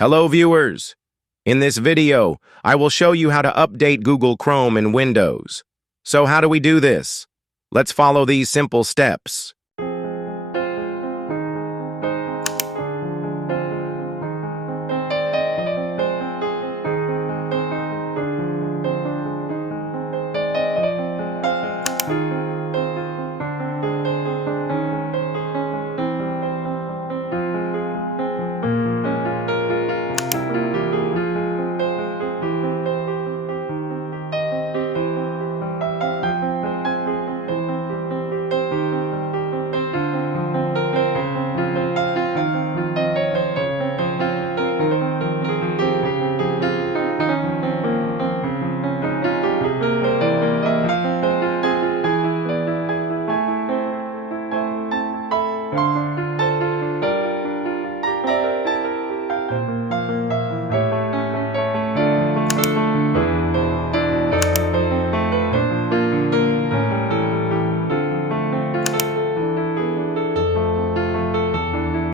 Hello viewers! In this video, I will show you how to update Google Chrome in Windows. So how do we do this? Let's follow these simple steps.